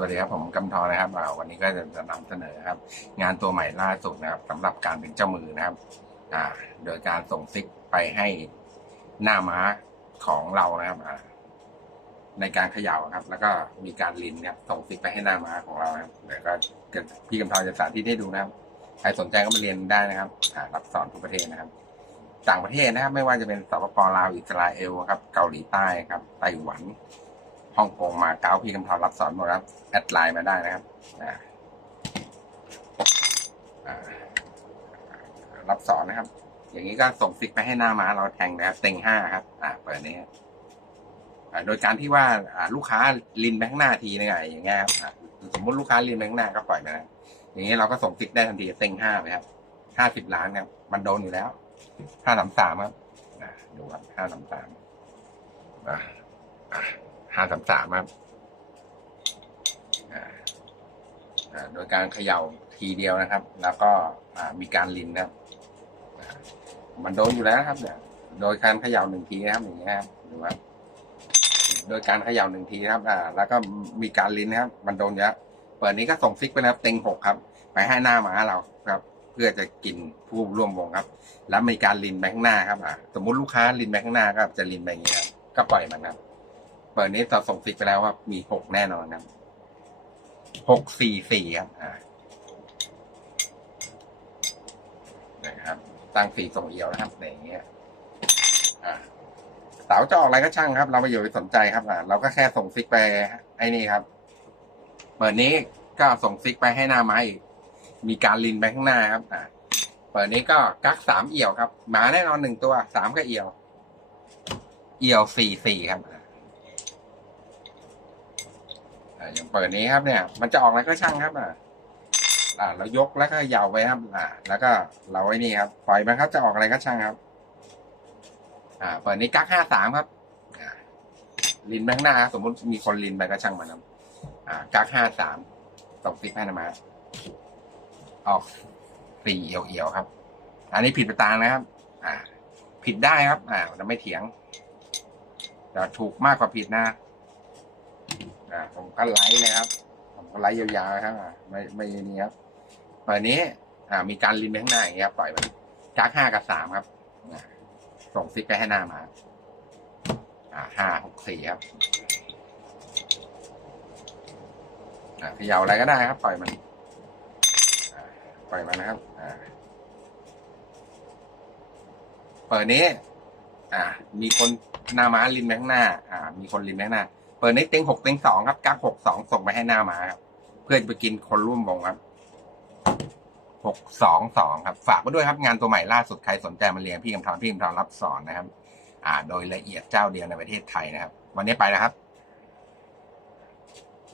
วัสดีครับผมกำธรนะครับวันนี้ก็จะนำเสนอครับ งานตัวใหม่ล่าสุดนะครับสำหรับการเป็นเจ้ามือนะครับโดยการส่งซิกไปให้หน้าม้าของเรานะครับในการเขย่าครับ แล้วก็มีการลินครับส่งซิกไปให้หน้าม้าของเราครับเดี๋ยวก็พี่กำธรจะสาธิตให้ดูนะครับใครสนใจก็มาเรียนได้นะครับรับสอนทุกประเทศนะครับต่างประเทศนะครับ ไม่ว่าจะเป็นสปปลาวอิสราเอลครับ เกาหลีใต้ครับไต้หวัน ฮ่องกงมาเก๊าพี่กำธรรับสอนหมดครับ แอดไลน์มาได้นะครับรับสอนนะครับ อย่างนี้ก็ส่งซิกไปให้หน้ามาเราแทงนะครับเต็งห้าครับ อ่าเปิดนี้ครับโดยการที่ว่าลูกค้าลินไปข้างหน้าทีนึงอะอย่างเงี้ยครับสมมติลูกค้าลินไปข้างหน้าก็ปล่อยไปนะอย่างนี้เราก็ส่งซิกได้ทันทีเต็งห้าไปครับห้าสิบล้านครับมันโดนอยู่แล้วห้าสามสามครับดูครับห้าสามสามอ่าอ่า ห้าสามสามครับอ่าอ่าโดยการเขย่าทีเดียวนะครับ แล้วก็อ่ามีการลินนะครับอ่ามันโดนอยู่แล้วครับเนี่ยโดยการเขย่าหนึ่งทีนะครับอย่างเงี้ยครับดูครับโดยการเขย่าหนึ่งทีนะครับ อ่า แล้วก็มีการลินนะครับ มันโดนเยอะเปิดนี้ก็ส่งซิกไปแล้วเต็งหกครับ ไปให้หน้าหมาเราครับ เพื่อจะกินผู้ร่วมวงครับ แล้วมีการลินไปข้างหน้าครับอ่าสมมุติลูกค้าลินไปข้างหน้าก็จะลินไปอย่างเงี้ยก็ปล่อยมันครับ ปิดนี้เราส่งฟิกไปแล้วว่ามีหกแน่นอนครับหกสี่สี่ครับอ่านะครับ ตั้งฟีส่งเอียวนะครับอย่างเงี้ยอ่าสาวจะออกอะไรก็ช่างครับ เราไม่อยู่ไปสนใจครับอ่าเราก็แค่ส่งฟิกไปไอ้นี่ครับ เปิดนี้ก็ส่งฟิกไปให้หน้าไม้อีกมีการลินไปข้างหน้าครับ อ่าเปิดนี้ก็กักสามเอี่ยวครับ หมาแน่นอนหนึ่งตัวสามก็เอี่ยว เอี่ยวสี่สี่ครับอ่า อย่างเปิดนี้ครับเนี่ย มันจะออกอะไรก็ช่างครับอ่าอ่าเรายกแล้วก็ยาวไปครับ อ่า แล้วก็เราไว้นี่ครับปล่อยมันครับจะออกอะไรก็ช่างครับ อ่า เปิดนี้กักห้าสามครับลินไปข้างหน้าครับสมมติมีคนลินไปก็ช่างมันครับอ่ากักห้าสามตกซิกให้นะมาออกสี่เอียวๆครับ อันนี้ผิดไปตามนะครับ อ่า ผิดได้ครับ อ่าเราไม่เถียงแต่ถูกมากกว่าผิดนะ อ่าผมก็ไลค์เลยครับ ผมก็ไลค์ยาวๆครับอ่าไม่ไม่นี่ครับตอนนี้ อ่า มีการลินไปข้างหน้าอย่างเงี้ยครับปล่อยมันจากห้ากับสามครับอ่าส่งซิกไปให้หน้ามา อ่าห้าหกสี่ครับอ่าเขย่าอะไรก็ได้ครับ ปล่อยมันอ่าปล่อยมันนะครับอ่าเปิดนี้ อ่า มีคนหน้าม้าลินไปข้างหน้า อ่า มีคนลินไปข้างหน้า เปิดในเต็งหกเต็งสองครับกักหกสองส่งไปให้หน้าม้าครับ เพื่อจะไปกินคนร่วมวงครับหกสองสองครับ ฝากไว้ด้วยครับงานตัวใหม่ล่าสุดใครสนใจมาเรียนพี่กำทรพี่กำทรรับสอนนะครับ อ่า โดยละเอียดเจ้าเดียวในประเทศไทยนะครับ วันนี้ไปแล้วครับ